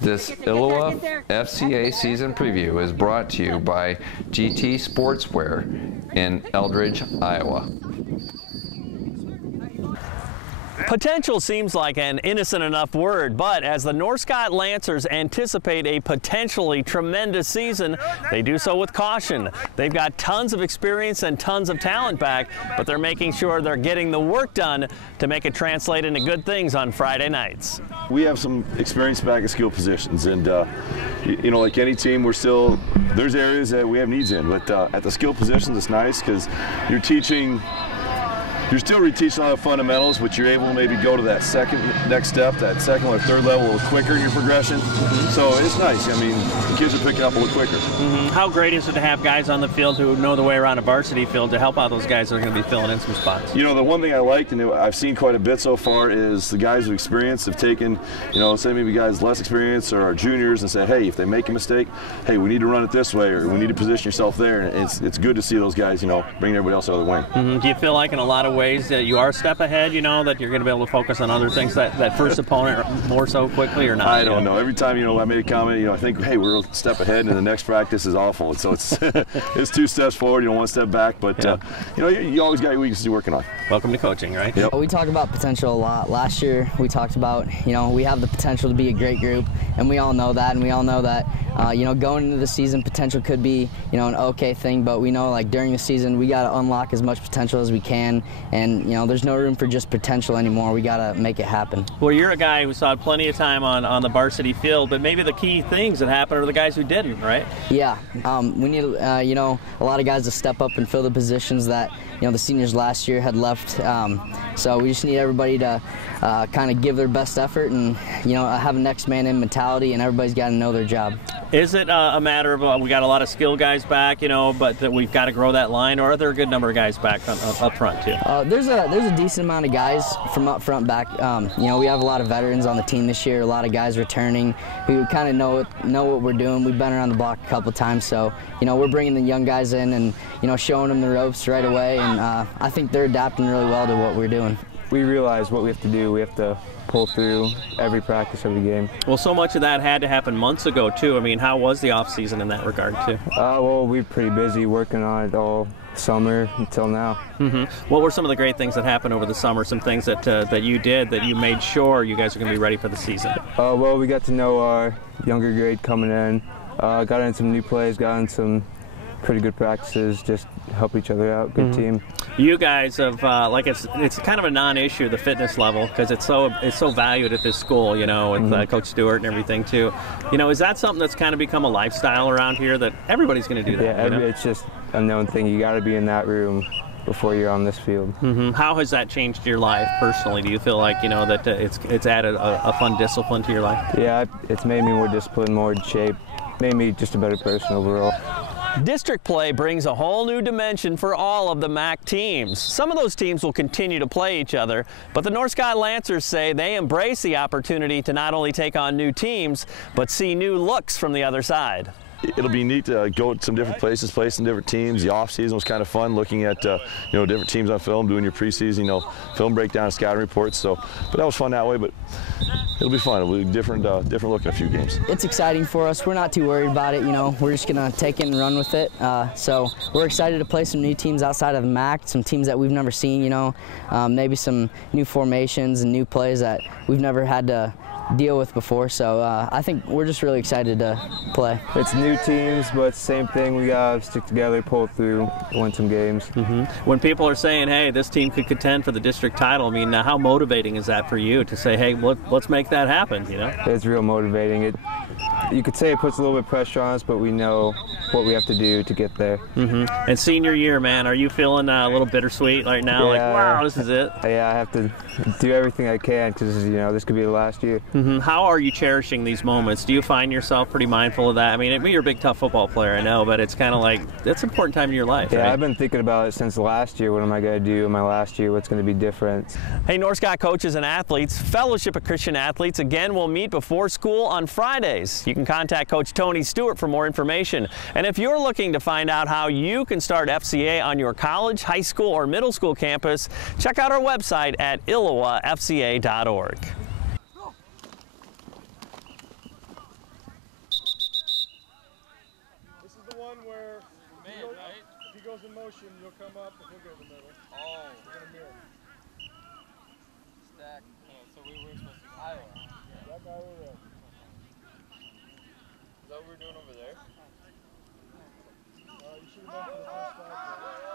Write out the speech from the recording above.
This ILLOWA FCA season preview is brought to you by GT Sportswear in Eldridge, Iowa. Potential seems like an innocent enough word, but as the Northcott Lancers anticipate a potentially tremendous season, they do so with caution. They've got tons of experience and tons of talent back, but they're making sure they're getting the work done to make it translate into good things on Friday nights. We have some experience back at skill positions, and you know, like any team, there's areas that we have needs in, but at the skill positions, it's nice because you're still reteaching a lot of fundamentals, but you're able to maybe go to that next step, that second or third level a little quicker in your progression. So it's nice. I mean, the kids are picking up a little quicker. How great is it to have guys on the field who know the way around a varsity field to help out those guys that are going to be filling in some spots? You know, the one thing I liked, and I've seen quite a bit so far, is the guys with experience have taken, you know, say maybe guys less experienced or our juniors and say, hey, if they make a mistake, hey, we need to run it this way, or we need to position yourself there. And it's good to see those guys, you know, bringing everybody else out of the wing. Do you feel like in a lot of ways that you are a step ahead, you know, that you're going to be able to focus on other things that first opponent more so quickly, or not? I don't know. Every time, you know, I made a comment, you know, I think, hey, we're a step ahead, and the next practice is awful. So it's it's 2 steps forward, you know, 1 step back, but you know, you always got your weaknesses you're working on. Welcome to coaching, right? Yep. We talk about potential a lot. Last year we talked about, you know, we have the potential to be a great group, and we all know that, and we all know that you know, going into the season, potential could be, you know, an okay thing, but we know, like, during the season we got to unlock as much potential as we can, and you know, there's no room for just potential anymore. We got to make it happen. Well, you're a guy who saw plenty of time on the varsity field, but maybe the key things that happened are the guys who didn't, right? Yeah, we need you know, a lot of guys to step up and fill the positions that, you know, the seniors last year had left. So we just need everybody to kind of give their best effort and, you know, have a next man in mentality, and everybody's got to know their job. Is it a matter of we got a lot of skill guys back, you know, but we've got to grow that line, or are there a good number of guys back up front too? There's a decent amount of guys from up front back. You know, we have a lot of veterans on the team this year, a lot of guys returning who kind of know what we're doing. We've been around the block a couple times, so you know, we're bringing the young guys in and, you know, showing them the ropes right away, and I think they're adapting really well to what we're doing. We realize what we have to do. We have to pull through every practice, every game. Well, so much of that had to happen months ago too. I mean, how was the off season in that regard too? Well, we were pretty busy working on it all summer until now. What were some of the great things that happened over the summer? Some things that you did that you made sure you guys are going to be ready for the season? Well, we got to know our younger grade coming in. Got in some new plays, got in some pretty good practices, just help each other out. Good team. You guys have like it's kind of a non-issue, the fitness level, because it's so valued at this school, you know, with Coach Stewart and everything too. You know, is that something that's kind of become a lifestyle around here that everybody's going to do that? Yeah, you know? It's just a known thing. You got to be in that room before you're on this field. How has that changed your life personally? Do you feel like, you know, that it's added a fun discipline to your life? Yeah, it's made me more disciplined, more in shape, made me just a better person overall. District play brings a whole new dimension for all of the MAC teams. Some of those teams will continue to play each other, but the Northcott Lancers say they embrace the opportunity to not only take on new teams, but see new looks from the other side. It'll be neat to go to some different places, play some different teams. The off season was kind of fun, looking at you know, different teams on film, doing your preseason, you know, film breakdown and scouting reports. So, but that was fun that way. But it'll be fun. It'll be different look in a few games. It's exciting for us. We're not too worried about it. You know, we're just gonna take it and run with it. So we're excited to play some new teams outside of the MAC, some teams that we've never seen. You know, maybe some new formations and new plays that we've never had to deal with before, so I think we're just really excited to play. It's new teams, but same thing. We gotta stick together, pull through, win some games. When people are saying, hey, this team could contend for the district title, I mean, how motivating is that for you to say, hey, let's make that happen, you know? It's real motivating. You could say it puts a little bit of pressure on us, but we know what we have to do to get there. And senior year, man, are you feeling a little bittersweet right now? Yeah, like, wow, this is it? Yeah, I have to do everything I can because, you know, this could be the last year. How are you cherishing these moments? Do you find yourself pretty mindful of that? I mean, you're a big, tough football player, I know, but it's kind of like, that's an important time in your life, Yeah, right? I've been thinking about it since last year. What am I going to do in my last year? What's going to be different? Hey, Northcott coaches and athletes, Fellowship of Christian Athletes again will meet before school on Fridays. You can contact Coach Tony Stewart for more information. And if you're looking to find out how you can start FCA on your college, high school, or middle school campus, check out our website at illowafca.org. goes in motion, you'll come up and he'll go in the middle. Oh. We're going to mirror. Stack. So we were supposed to go Iowa. That guy over there. Is that what we're doing over there? You should have gone for the first stack.